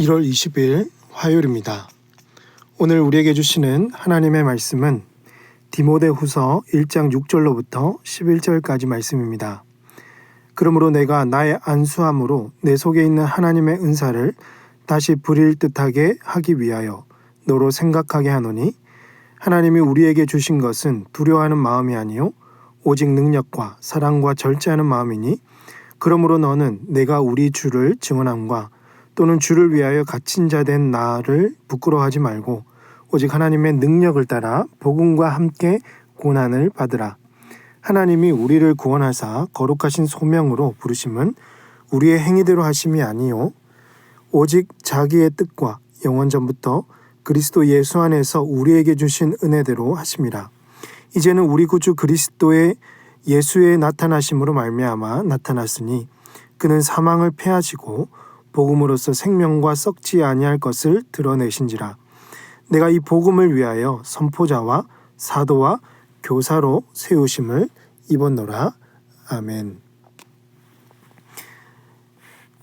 1월 20일 화요일입니다. 오늘 우리에게 주시는 하나님의 말씀은 디모데후서 1장 6절로부터 11절까지 말씀입니다. 그러므로 내가 나의 안수함으로 내 속에 있는 하나님의 은사를 다시 부릴 듯하게 하기 위하여 너로 생각하게 하노니 하나님이 우리에게 주신 것은 두려워하는 마음이 아니요 오직 능력과 사랑과 절제하는 마음이니 그러므로 너는 내가 우리 주를 증언함과 또는 주를 위하여 갇힌 자 된 나를 부끄러워하지 말고 오직 하나님의 능력을 따라 복음과 함께 고난을 받으라. 하나님이 우리를 구원하사 거룩하신 소명으로 부르심은 우리의 행위대로 하심이 아니요 오직 자기의 뜻과 영원 전부터 그리스도 예수 안에서 우리에게 주신 은혜대로 하심이라. 이제는 우리 구주 그리스도의 예수의 나타나심으로 말미암아 나타났으니 그는 사망을 패하시고 복음으로써 생명과 썩지 아니할 것을 드러내신지라. 내가 이 복음을 위하여 선포자와 사도와 교사로 세우심을 입었노라. 아멘.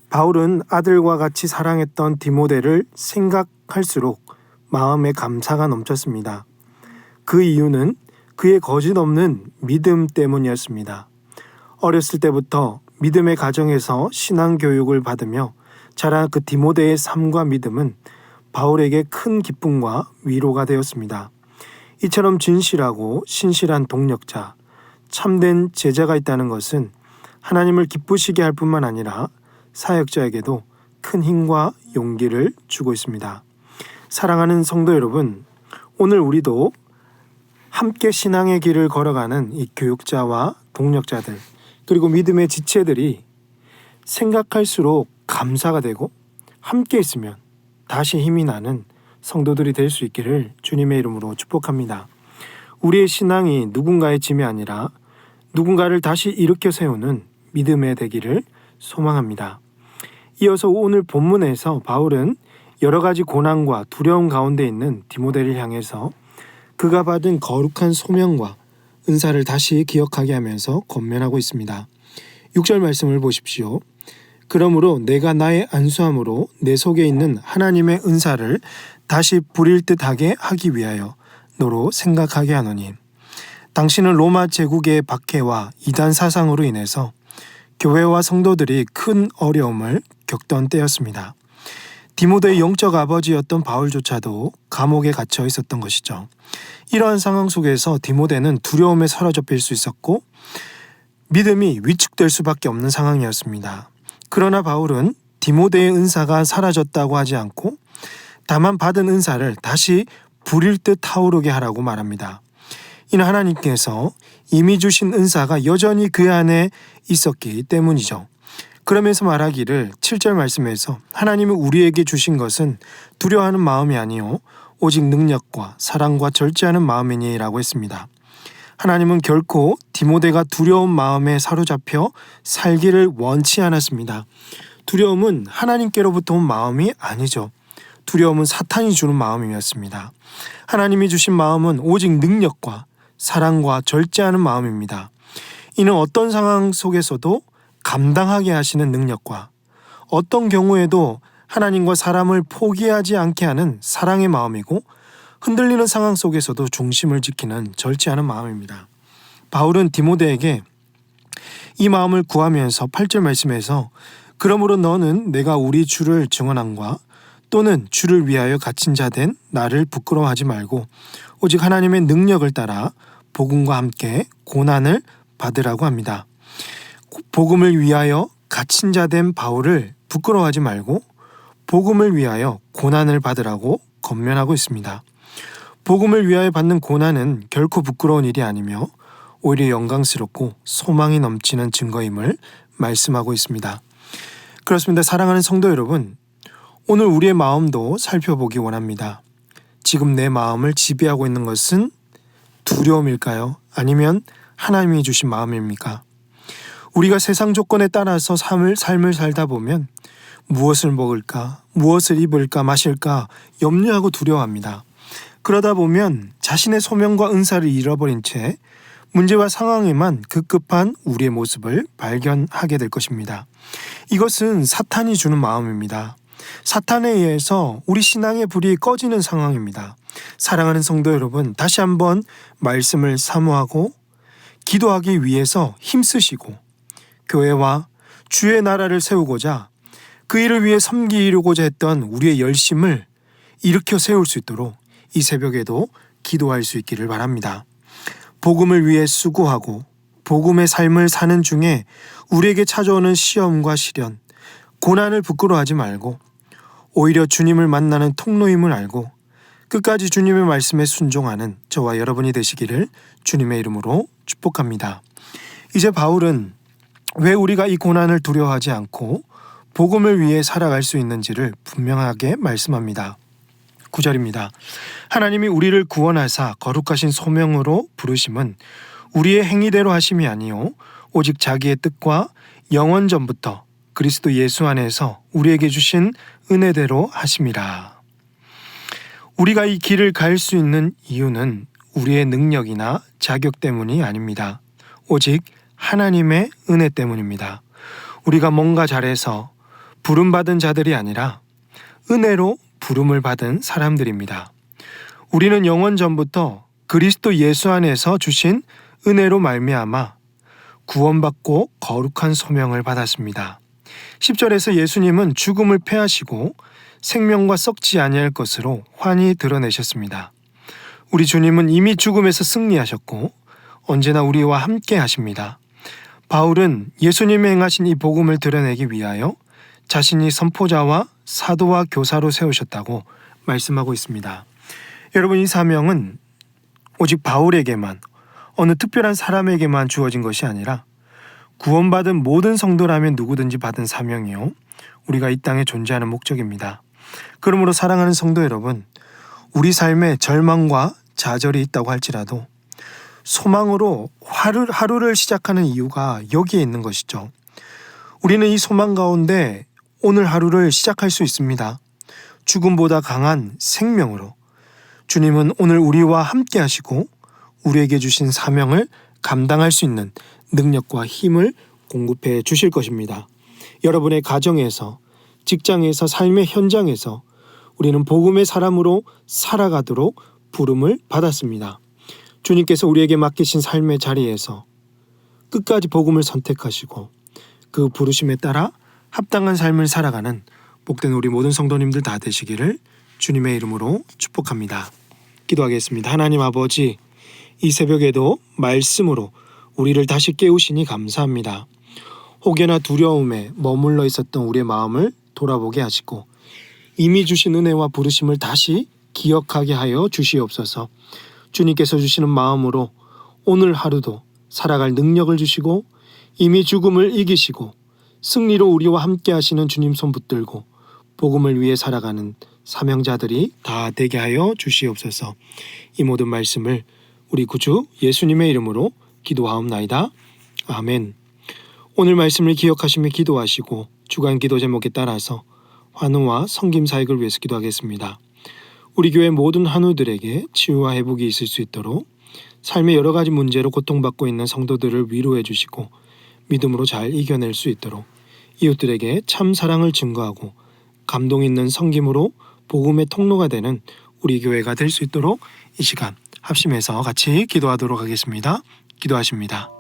바울은 아들과 같이 사랑했던 디모데를 생각할수록 마음에 감사가 넘쳤습니다. 그 이유는 그의 거짓없는 믿음 때문이었습니다. 어렸을 때부터 믿음의 가정에서 신앙 교육을 받으며 자란 그 디모데의 삶과 믿음은 바울에게 큰 기쁨과 위로가 되었습니다. 이처럼 진실하고 신실한 동력자, 참된 제자가 있다는 것은 하나님을 기쁘시게 할 뿐만 아니라 사역자에게도 큰 힘과 용기를 주고 있습니다. 사랑하는 성도 여러분, 오늘 우리도 함께 신앙의 길을 걸어가는 이 교육자와 동력자들, 그리고 믿음의 지체들이 생각할수록 감사가 되고 함께 있으면 다시 힘이 나는 성도들이 될 수 있기를 주님의 이름으로 축복합니다. 우리의 신앙이 누군가의 짐이 아니라 누군가를 다시 일으켜 세우는 믿음의 되기를 소망합니다. 이어서 오늘 본문에서 바울은 여러 가지 고난과 두려움 가운데 있는 디모데를 향해서 그가 받은 거룩한 소명과 은사를 다시 기억하게 하면서 권면하고 있습니다. 6절 말씀을 보십시오. 그러므로 내가 나의 안수함으로 내 속에 있는 하나님의 은사를 다시 부릴 듯하게 하기 위하여 너로 생각하게 하노니. 당신은 로마 제국의 박해와 이단 사상으로 인해서 교회와 성도들이 큰 어려움을 겪던 때였습니다. 디모데의 영적 아버지였던 바울조차도 감옥에 갇혀 있었던 것이죠. 이러한 상황 속에서 디모데는 두려움에 사로잡힐 수 있었고 믿음이 위축될 수밖에 없는 상황이었습니다. 그러나 바울은 디모데의 은사가 사라졌다고 하지 않고 다만 받은 은사를 다시 부릴 듯 타오르게 하라고 말합니다. 이는 하나님께서 이미 주신 은사가 여전히 그 안에 있었기 때문이죠. 그러면서 말하기를 7절 말씀에서 하나님이 우리에게 주신 것은 두려워하는 마음이 아니요 오직 능력과 사랑과 절제하는 마음이니 라고 했습니다. 하나님은 결코 디모데가 두려운 마음에 사로잡혀 살기를 원치 않았습니다. 두려움은 하나님께로부터 온 마음이 아니죠. 두려움은 사탄이 주는 마음이었습니다. 하나님이 주신 마음은 오직 능력과 사랑과 절제하는 마음입니다. 이는 어떤 상황 속에서도 감당하게 하시는 능력과 어떤 경우에도 하나님과 사람을 포기하지 않게 하는 사랑의 마음이고 흔들리는 상황 속에서도 중심을 지키는 절제하는 마음입니다. 바울은 디모데에게 이 마음을 구하면서 8절 말씀에서 그러므로 너는 내가 우리 주를 증언함과 또는 주를 위하여 갇힌 자 된 나를 부끄러워하지 말고 오직 하나님의 능력을 따라 복음과 함께 고난을 받으라고 합니다. 복음을 위하여 갇힌 자 된 바울을 부끄러워하지 말고 복음을 위하여 고난을 받으라고 권면하고 있습니다. 복음을 위하여 받는 고난은 결코 부끄러운 일이 아니며 오히려 영광스럽고 소망이 넘치는 증거임을 말씀하고 있습니다. 그렇습니다. 사랑하는 성도 여러분, 오늘 우리의 마음도 살펴보기 원합니다. 지금 내 마음을 지배하고 있는 것은 두려움일까요? 아니면 하나님이 주신 마음입니까? 우리가 세상 조건에 따라서 삶을 살다 보면 무엇을 먹을까, 무엇을 입을까, 마실까 염려하고 두려워합니다. 그러다 보면 자신의 소명과 은사를 잃어버린 채 문제와 상황에만 급급한 우리의 모습을 발견하게 될 것입니다. 이것은 사탄이 주는 마음입니다. 사탄에 의해서 우리 신앙의 불이 꺼지는 상황입니다. 사랑하는 성도 여러분, 다시 한번 말씀을 사모하고 기도하기 위해서 힘쓰시고 교회와 주의 나라를 세우고자 그 일을 위해 섬기려고자 했던 우리의 열심을 일으켜 세울 수 있도록 이 새벽에도 기도할 수 있기를 바랍니다. 복음을 위해 수고하고 복음의 삶을 사는 중에 우리에게 찾아오는 시험과 시련, 고난을 부끄러워하지 말고 오히려 주님을 만나는 통로임을 알고 끝까지 주님의 말씀에 순종하는 저와 여러분이 되시기를 주님의 이름으로 축복합니다. 이제 바울은 왜 우리가 이 고난을 두려워하지 않고 복음을 위해 살아갈 수 있는지를 분명하게 말씀합니다. 9절입니다. 하나님이 우리를 구원하사 거룩하신 소명으로 부르심은 우리의 행위대로 하심이 아니요 오직 자기의 뜻과 영원 전부터 그리스도 예수 안에서 우리에게 주신 은혜대로 하심이라. 우리가 이 길을 갈 수 있는 이유는 우리의 능력이나 자격 때문이 아닙니다. 오직 하나님의 은혜 때문입니다. 우리가 뭔가 잘해서 부름받은 자들이 아니라 은혜로 부름을 받은 사람들입니다. 우리는 영원 전부터 그리스도 예수 안에서 주신 은혜로 말미암아 구원받고 거룩한 소명을 받았습니다. 10절에서 예수님은 죽음을 패하시고 생명과 썩지 아니할 것으로 환히 드러내셨습니다. 우리 주님은 이미 죽음에서 승리하셨고 언제나 우리와 함께 하십니다. 바울은 예수님이 행하신 이 복음을 드러내기 위하여 자신이 선포자와 사도와 교사로 세우셨다고 말씀하고 있습니다. 여러분, 이 사명은 오직 바울에게만, 어느 특별한 사람에게만 주어진 것이 아니라 구원받은 모든 성도라면 누구든지 받은 사명이요 우리가 이 땅에 존재하는 목적입니다. 그러므로 사랑하는 성도 여러분, 우리 삶에 절망과 좌절이 있다고 할지라도 소망으로 하루를 시작하는 이유가 여기에 있는 것이죠. 우리는 이 소망 가운데 오늘 하루를 시작할 수 있습니다. 죽음보다 강한 생명으로 주님은 오늘 우리와 함께 하시고 우리에게 주신 사명을 감당할 수 있는 능력과 힘을 공급해 주실 것입니다. 여러분의 가정에서, 직장에서, 삶의 현장에서 우리는 복음의 사람으로 살아가도록 부름을 받았습니다. 주님께서 우리에게 맡기신 삶의 자리에서 끝까지 복음을 선택하시고 그 부르심에 따라 합당한 삶을 살아가는 복된 우리 모든 성도님들 다 되시기를 주님의 이름으로 축복합니다. 기도하겠습니다. 하나님 아버지, 이 새벽에도 말씀으로 우리를 다시 깨우시니 감사합니다. 혹여나 두려움에 머물러 있었던 우리의 마음을 돌아보게 하시고 이미 주신 은혜와 부르심을 다시 기억하게 하여 주시옵소서. 주님께서 주시는 마음으로 오늘 하루도 살아갈 능력을 주시고 이미 죽음을 이기시고 승리로 우리와 함께 하시는 주님 손 붙들고 복음을 위해 살아가는 사명자들이 다 되게 하여 주시옵소서. 이 모든 말씀을 우리 구주 예수님의 이름으로 기도하옵나이다. 아멘. 오늘 말씀을 기억하시며 기도하시고 주간 기도 제목에 따라서 환우와 섬김 사역을 위해서 기도하겠습니다. 우리 교회 모든 환우들에게 치유와 회복이 있을 수 있도록 삶의 여러 가지 문제로 고통받고 있는 성도들을 위로해 주시고 믿음으로 잘 이겨낼 수 있도록 이웃들에게 참 사랑을 증거하고 감동 있는 섬김으로 복음의 통로가 되는 우리 교회가 될 수 있도록 이 시간 합심해서 같이 기도하도록 하겠습니다. 기도하십니다.